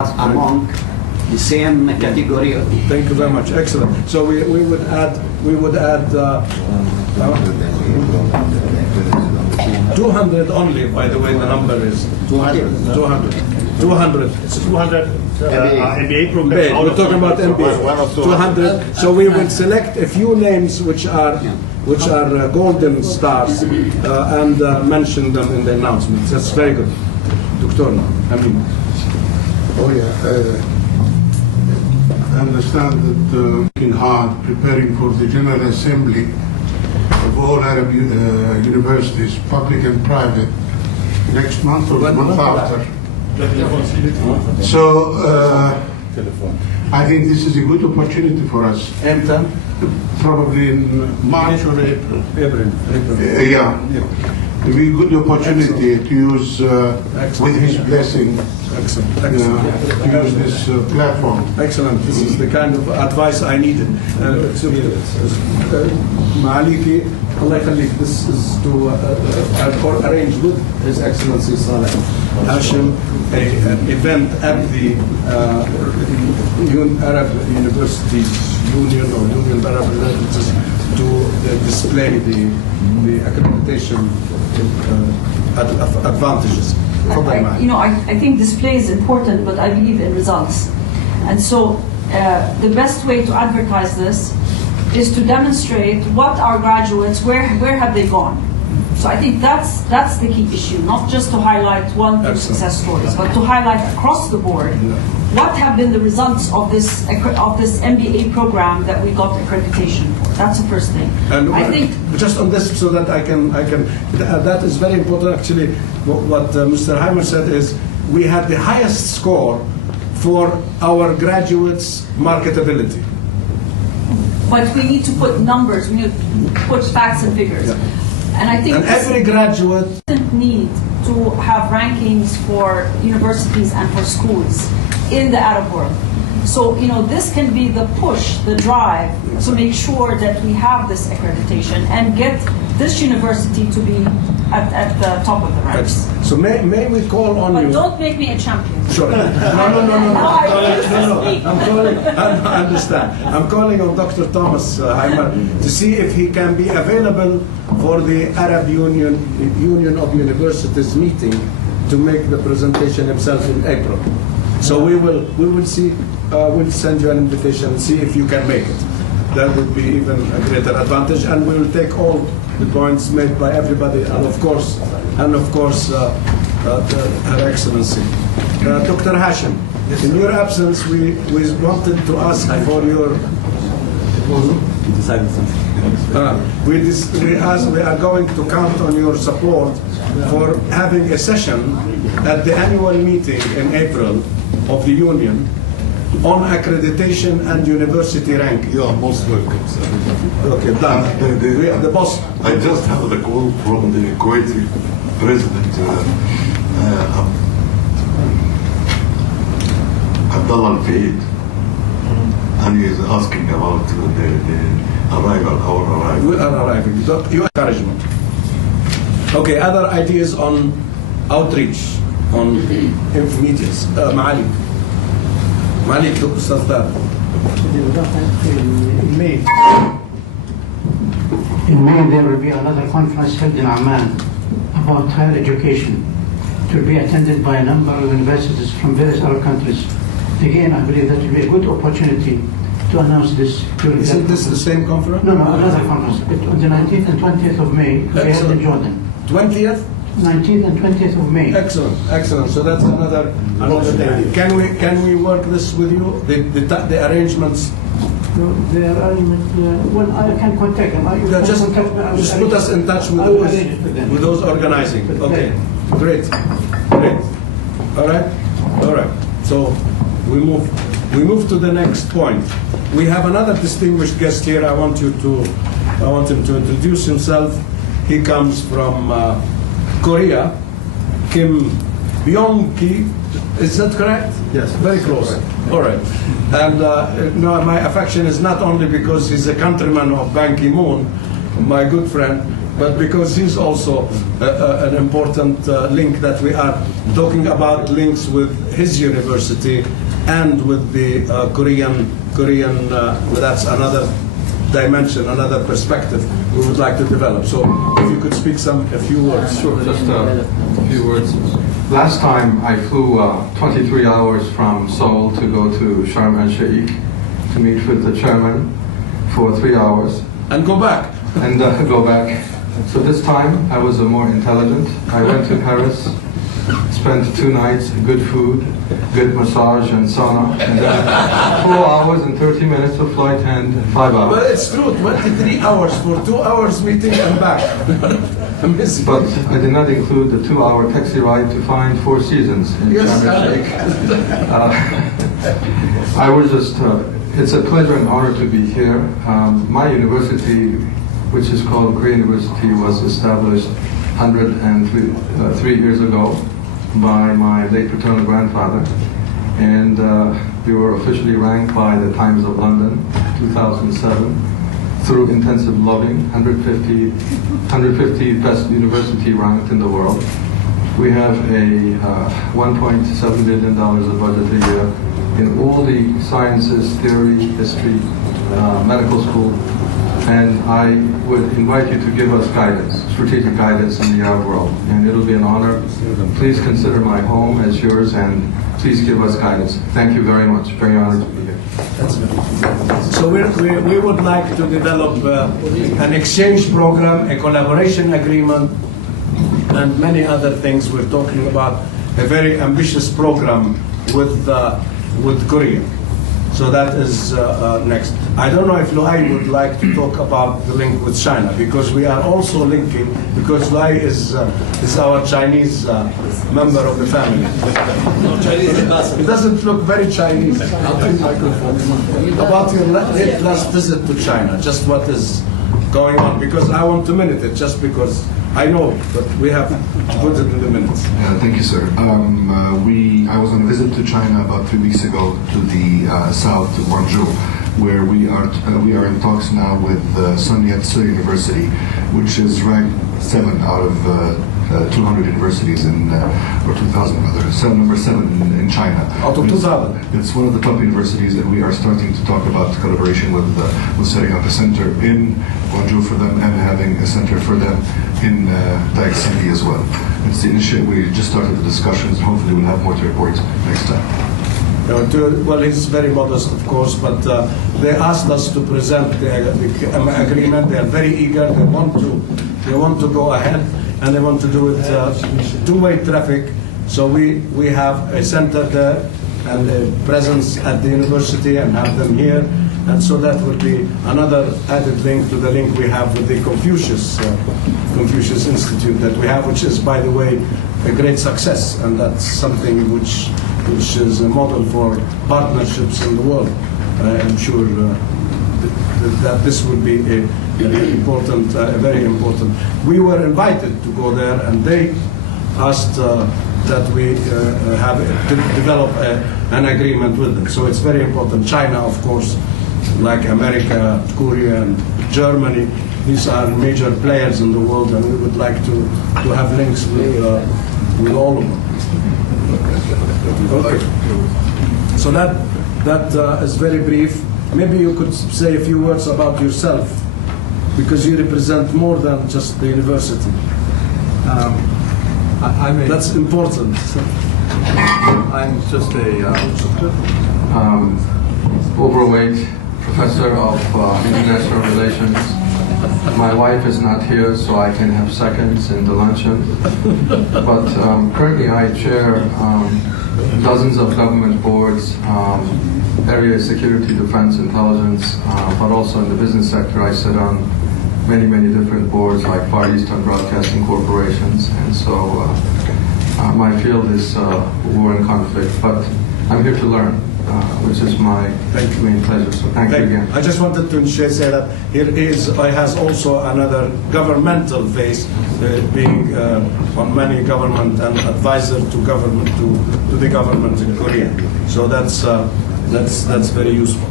among the same category. Thank you very much. Excellent. So we would add 200 only. By the way, the number is 200. 200. It's 200 MBA programs. We're talking about MBA. 200. So we will select a few names which are golden stars and mention them in the announcements. That's very good. Dr. Amin. Oh yeah. I understand that working hard, preparing for the General Assembly of all Arab universities, public and private, next month or the month after. So I think this is a good opportunity for us. Probably in March or April. Yeah. It will be a good opportunity to use, with his blessing, to use this platform. Excellent. This is the kind of advice I needed. Ma'aliki, Allah yakhallik, this is to arrange with His Excellency Saleh Hashim an event at the Arab Universities Union or Union of Arab Universities to display the accreditation advantages. I think display is important, but I believe in results. And so the best way to advertise this is to demonstrate what our graduates, where have they gone? So I think that's the key issue, not just to highlight one or two success stories, but to highlight across the board what have been the results of this MBA program that we got accreditation for. That's the first thing. And I think just on this, so that I can that is very important. Actually, what Mr. Heimer said is we had the highest score for our graduates' marketability. But we need to put numbers. We need to put facts and figures. Yeah. And I think every graduate doesn't need to have rankings for universities and for schools in the Arab world. So, this can be the push, the drive to make sure that we have this accreditation and get this university to be at the top of the ranks. So may we call on you? But don't make me a champion. Sure. No. I understand. I'm calling on Dr. Thomas Heimer to see if he can be available for the Arab Union of Universities meeting to make the presentation himself in April. So we will see. We'll send you an invitation and see if you can make it. That would be even a greater advantage, and we will take all the points made by everybody, and of course, Her Excellency. Dr. Hashim, in your absence, we wanted to ask for your. We are going to count on your support for having a session at the annual meeting in April of the Union on accreditation and university ranking. You are most welcome, sir. Okay, done. The boss. I just have the call from the Kuwaiti President Abdullah Al-Fayed, and he is asking about our arrival. We are arriving. Your encouragement. Okay, other ideas on outreach, on medias. Malik, Ustaz Dar. In May, there will be another conference held in Amman about higher education. It will be attended by a number of universities from various other countries. Again, I believe that will be a good opportunity to announce this. Isn't this the same conference? No, another conference. On the 19th and 20th of May, we held in Jordan. 20th? 19th and 20th of May. Excellent. So that's another day. Can we work this with you? The arrangements. No, the arrangement. Well, I can contact them. Just put us in touch with those organizing. Okay. Great. All right. So we move to the next point. We have another distinguished guest here. I want him to introduce himself. He comes from Korea, Kim Byung-ki. Is that correct? Yes. Very close. All right. And my affection is not only because he's a countryman of Ban Ki-moon, my good friend, but because he's also an important link that we are talking about, links with his university and with the Korean. That's another dimension, another perspective we would like to develop. So if you could speak a few words. Sure, just a few words. Last time I flew 23 hours from Seoul to go to Sharm el-Sheikh to meet with the chairman for 3 hours. And go back. And go back. So this time I was more intelligent. I went to Paris, spent 2 nights, good food, good massage and sauna, and then 4 hours and 30 minutes of flight and 5 hours. Well, it's true, 23 hours for 2 hours meeting and back. Amazing. But I did not include the 2-hour taxi ride to find 4 Seasons in Sharm el-Sheikh. I was just, it's a pleasure and honor to be here. My university, which is called Korea University, was established 103 years ago by my late paternal grandfather, and we were officially ranked by the Times of London 2007 through intensive lobbying, 150 best university ranked in the world. We have a $1.7 billion of budget a year in all the sciences, theory, history, medical school, and I would invite you to give us guidance, strategic guidance in the Arab world, and it'll be an honor. Please consider my home as yours, and please give us guidance. Thank you very much. Very honored to be here. So we would like to develop an exchange program, a collaboration agreement, and many other things. We're talking about a very ambitious program with Korea. So that is next. I don't know if Luai would like to talk about the link with China, because we are also linking, because Luai is our Chinese member of the family. No, Chinese ambassador. It doesn't look very Chinese. About your last visit to China, just what is going on, because I want to minute it, just because I know, but we have to put it in the minutes. Thank you, sir. I was on a visit to China about 3 weeks ago to the south, to Guangzhou, where we are in talks now with Sun Yat-sen University, which is ranked 7 out of 200 universities in, or 2,000 rather, number 7 in China. Out of 2,000? It's one of the top universities, and we are starting to talk about collaboration with setting up a center in Guangzhou for them and having a center for them in Daegu City as well. It's the initiative. We just started the discussions, and hopefully we'll have more to report next time. Well, he's very modest, of course, but they asked us to present the agreement. They are very eager. They want to go ahead, and they want to do it two-way traffic. So we have a center there and a presence at the university and have them here. And so that will be another added link to the link we have with the Confucius Institute that we have, which is, by the way, a great success. And that's something which is a model for partnerships in the world. I'm sure that this would be a very important. We were invited to go there, and they asked that we develop an agreement with them. So it's very important. China, of course, like America, Korea, and Germany, these are major players in the world, and we would like to have links with all of them. Okay. So that is very brief. Maybe you could say a few words about yourself, because you represent more than just the university. That's important. I'm just a overweight professor of international relations. My wife is not here, so I can have seconds in the luncheon. But currently I chair dozens of government boards, area security, defense, intelligence, but also in the business sector I sit on many different boards like Far Eastern Broadcasting Corporations. And so my field is war and conflict, but I'm here to learn. Which is my main pleasure. So thank you again. I just wanted to say that he has also another governmental face, being on many government and advisor to government to the government in Korea. So that's very useful.